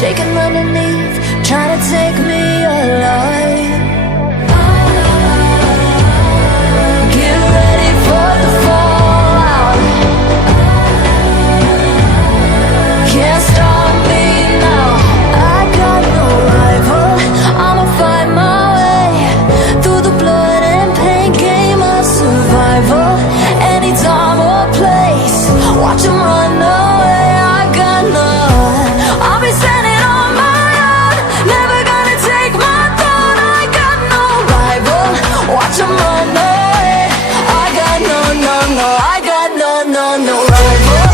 shaking underneath, trying to take me alive. Get ready for the fallout. Can't stop me now. I got no rival. I'ma fight my way through the blood and pain game of survival. Any time or place, watch 'em run away. I got none. I'll be standing on my own, never gonna take my throne. I got no rival. Watch 'em run away. I got no, no, no. I got no, no, no rival.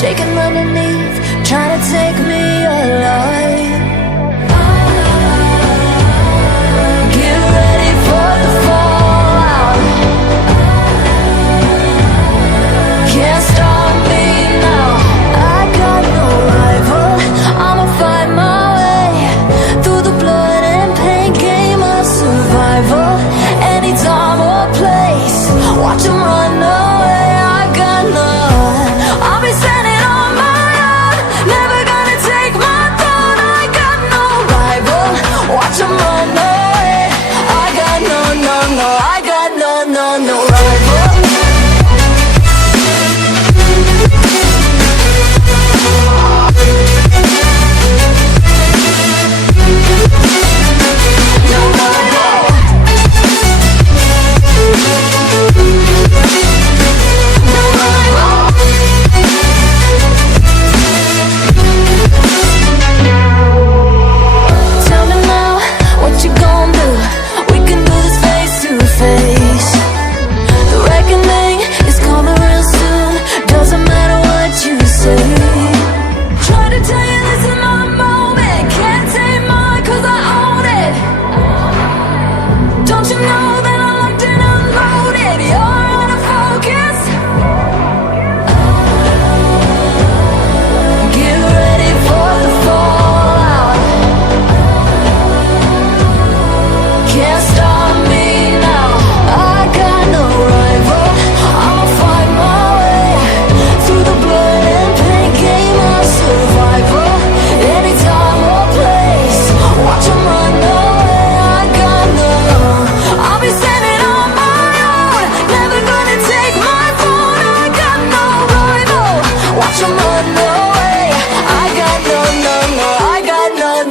Shaking underneath, trying to take